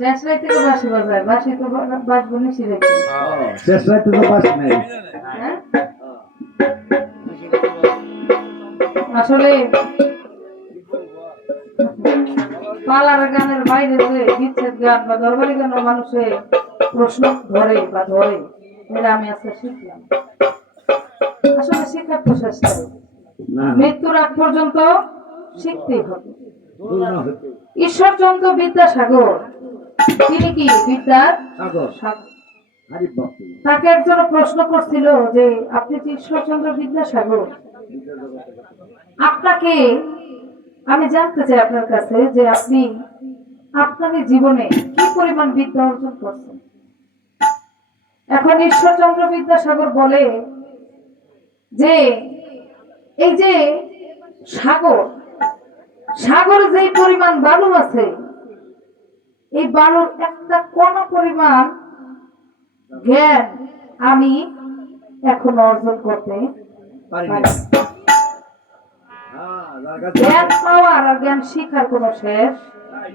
শেষ রাইতে তো বাঁশি বাজায়, বাঁশি তো বাজবো নিশি রাইতে। শেষ রাইতে তো বাঁশি নাই। হ্যাঁ? আসলে পালার গানের বাইরে যে বিচ্ছেদ গান বা দরবারি গান মানুষে প্রশ্ন ধরে বা ধরে, এটা আমি আজকে শিখলাম। আসলে শিক্ষার তো শেষ নাই, মৃত্যুর আগ পর্যন্ত শিখতেই হবে। ঈশ্বরচন্দ্র বিদ্যাসাগর, তিনি কি বিদ্যার সাগর। তাকে একজন প্রশ্ন করছিল যে আপনি যে ঈশ্বরচন্দ্র বিদ্যাসাগর, আপনাকে আমি জানতে চাই আপনার কাছে যে আপনি আপনার জীবনে কি পরিমাণ বিদ্যা অর্জন করছেন। এখন ঈশ্বরচন্দ্র বিদ্যাসাগর বলে যে এই যে সাগর, সাগরে যে পরিমাণ বালু আছে, এই বালুর একটা কোন পরিমাণ জ্ঞান আমি এখন অর্জন করতে পারি। জ্ঞান পাওয়ার আর জ্ঞান শিখার কোন শেষ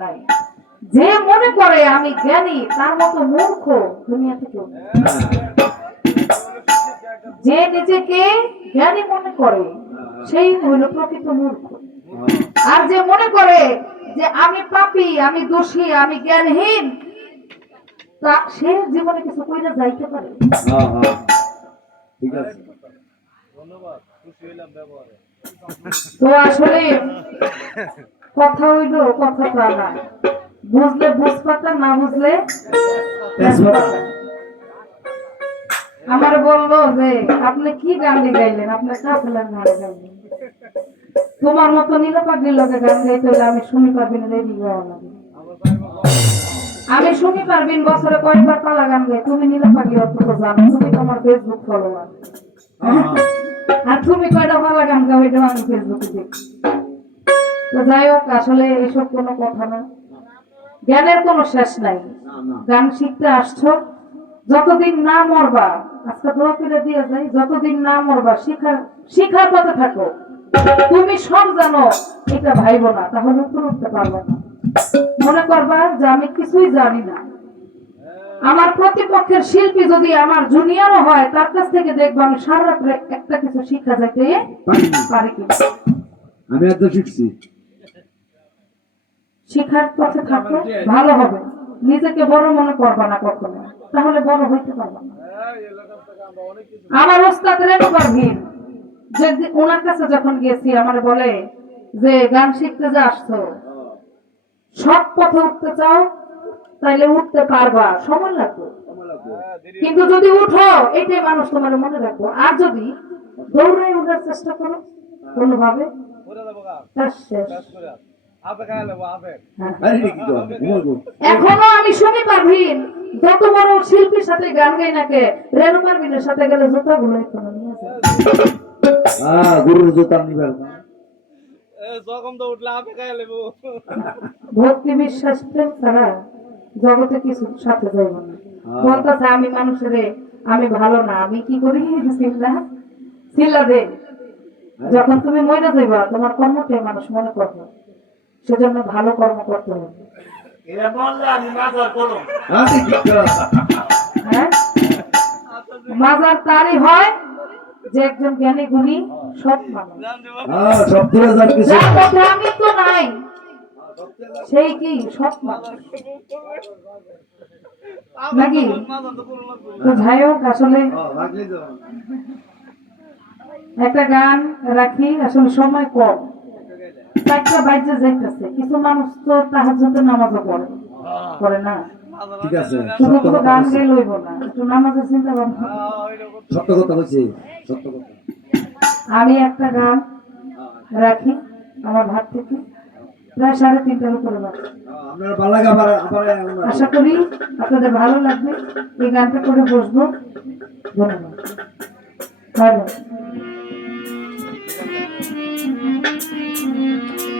নাই। যে মনে করে আমি জ্ঞানী, তার মতো মূর্খ দুনিয়াতে কেউ নেই। যে নিজেকে জ্ঞানী মনে করে সেই হইল প্রকৃত মূর্খ। আর যে মনে করে যে আমি পাপী, আমি দোষী, আমি জ্ঞানহীন, তা সে জীবনে কিছু কইরা যাইতে পারে। ঠিক আছে, ধন্যবাদ, খুশি হইলাম ব্যবহারে। তো আসলে কথা হইল কথা তা না, বুঝলে বুঝপাতা, না বুঝলে তেজপাতা। আমার বললো যে আপনি কি গান গাইলেন, আপনার কাফেলার গান গাইলেন, তোমার মতো নীলপাগড়ির লোকে গান গাইতে হলে আমি শুনি পারবিন রেডি গাওয়া লাগে। আমি শুনি পারবিন বছরে কয়েকবার পালা গান গাই, তুমি নীলপাগড়ি অত জানো, তুমি তোমার ফেসবুক ফলোয়ার, আর তুমি কয়টা পালা গান গাও এটা আমি ফেসবুকে দেখি। তো যাই হোক, আসলে এসব কোনো কথা না, জ্ঞানের কোনো শেষ নাই। গান শিখতে আসছো, যতদিন না মরবা, আজকে দোয়া করে দিয়ে যাই, যতদিন না মরবা শিখার পথে থাকো। তুমি সব জানো এটা ভাইবো না, তাহলে উপরে উঠতে পারবে না। মনে করবা যে আমি কিছুই জানি না। আমার প্রতিপক্ষের শিল্পী যদি আমার জুনিয়রও হয়, তার কাছ থেকে দেখবো আমি সারা রাত্রে একটা কিছু শিক্ষা যাইতে পারি কিনা। আমি এত শিখছি। শিখার পথে থাকো, ভালো হবে। নিজেকে বড় মনে করবা না কখনো, তাহলে বড় হইতে পারবা না। আমার ওস্তাদ রেণু পারভীন, যে ওনার কাছে যখন গেছি, আমার বলে যে গান শিখতে যে আসছো, সব পথে উঠতে চাও তাইলে উঠতে পারবা, সময় লাগবে, কিন্তু যদি উঠো এটাই মানুষ তোমার মনে রাখবো। আর যদি দৌড়াই উঠার চেষ্টা করো কোনোভাবে, তার শেষ। এখনো আমি শুনি পারভিন যত বড় শিল্পীর সাথে গান গাই নাকে, রেণু পারভিনের সাথে গেলে জুতা গুলো এখনো নিয়ে যায়। গুরুর জুতা নিবার না, ভক্তি বিশ্বাস প্রেম ছাড়া জগতে কিছু সাথে যাইব না। বলতেছে আমি মানুষের, আমি ভালো না, আমি কি করি চিল্লা দে। যখন তুমি মরে যাইবা, তোমার কর্মকে মানুষ মনে করবে, সেজন্য ভালো কর্ম করতে হবে। হ্যাঁ, মাজার তারই হয় যে একজন জ্ঞানী গুণী সৎ মানুষ। আমি তো নাই, সেই কি সৎ মানুষ নাকি? তো যাই হোক, আসলে একটা গান রাখি, আসলে সময় কম, চারটা বাজে যাইতেছে। কিছু মানুষ তো তাহাজ্জুদের নামাজও পড়ে না। ঠিক আছে, শুধু শুধু গান গাই লইব না, একটু নামাজের চিন্তা ভাবনা। সত্য কথা বলছি, সত্য কথা। আমি একটা গান রাখি আমার ভাত থেকে, প্রায় 3:30টার উপরে বাজে। আশা করি আপনাদের ভালো লাগবে। এই গানটা করে বসবো। ধন্যবাদ। ভালো।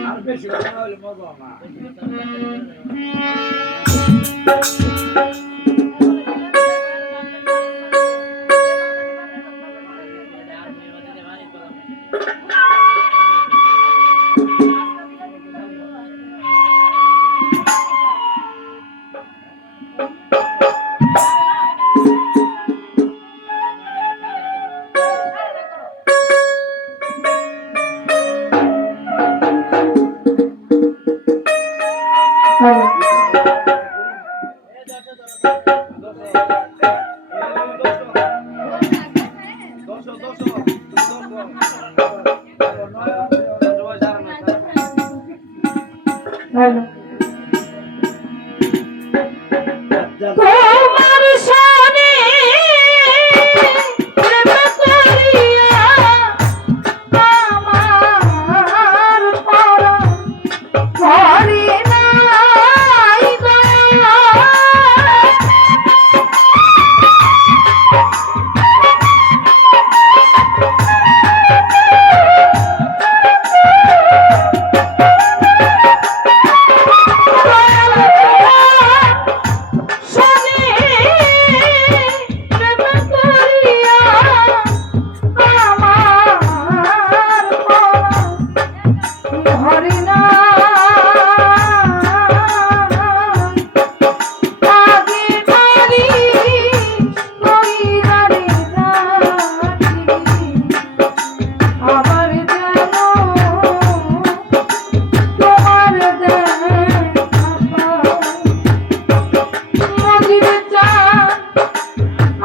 আর বেশি কথা হলে মজা না। হ্যালো আচ্ছা, তোমার সনে প্রেম করিয়া আমার পরাণ করে নাই দয়া। আবার যেন তোমার দেখা মজিবে চান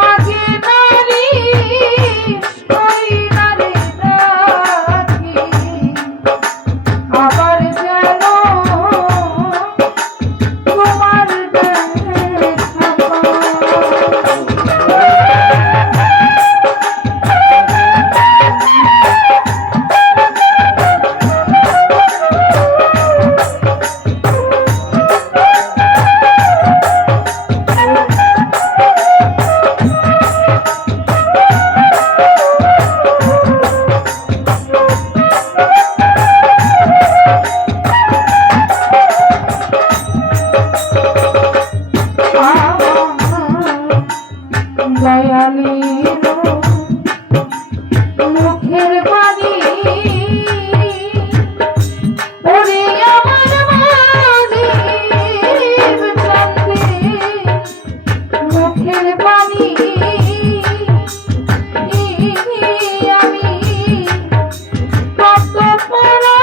আগে নারী কইরা রে রাখি আবার যেন তোমার দেখা দয়ালের মুখের বাণী ওরে আমার মাঝির চন্দে মুখের বাণী আমি কত পড়া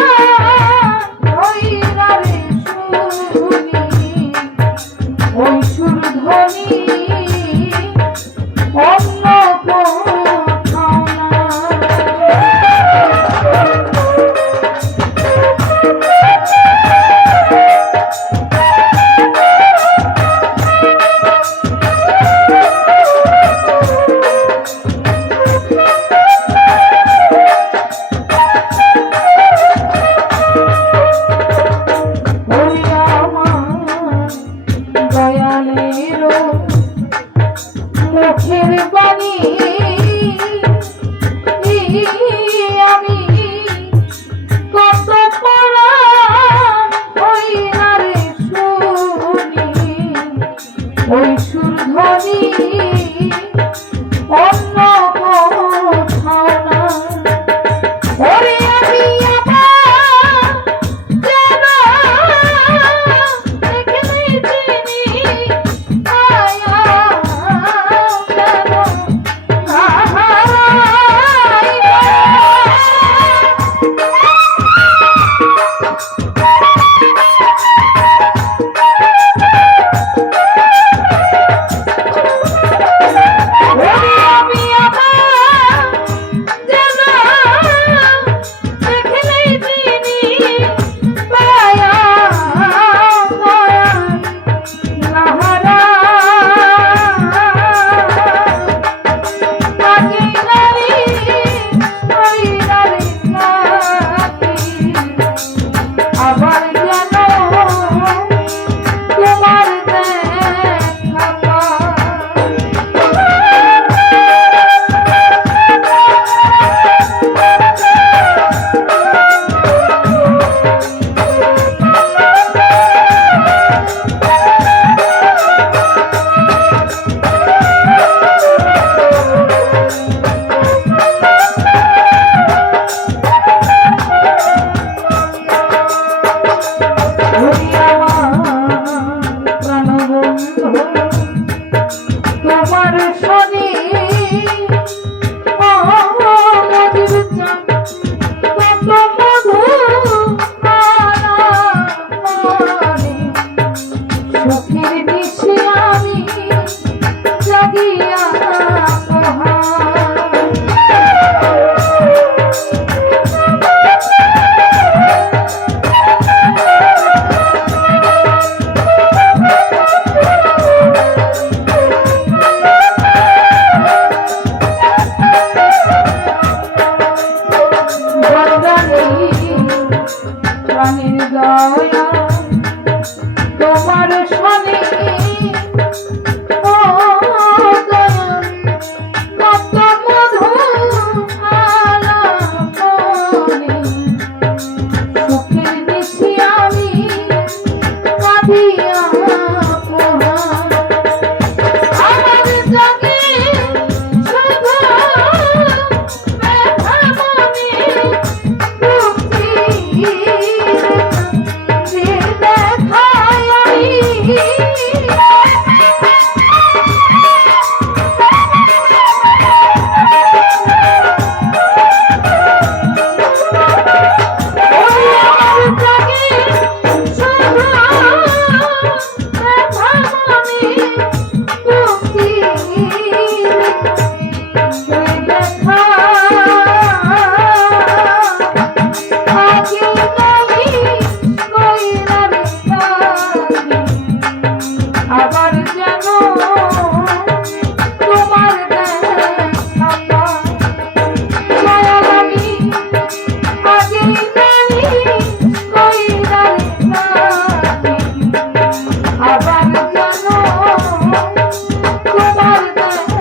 হইরা রে শুনি ওই সুরধ্বনি অন্য কোথাও না। ওরে আমার দয়ালের মুখের বাণী আমি কত পড়া হইরা রে শুনি ওই সুরধ্বনি অন্য কোথাও না। ওরে আমি আবার যেন এখানেই চিনি আয়া যেন আহারাই দয়া তোমার শনি ও দয়া কত মধু আলাপনে সুখের নিশি আমি কাঁদিয়া পোহা আমার জাগে শুধু ব্যথা মনে মুক্তি যে দেখায় আবার যেন তোমার দেখা পাই আমি আগে নেই কইরার কাছে আবার যেন তোমার দেখা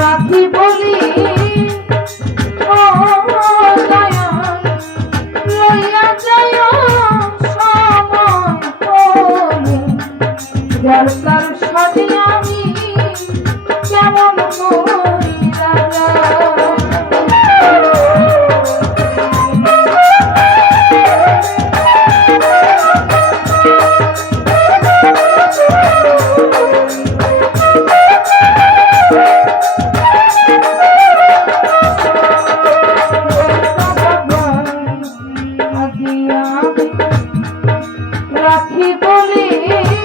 রাখি বলি ও দয়াল লইয়া যায় সময় হলে যার তার সাথে আমি কেমন কইরা রাখি বলি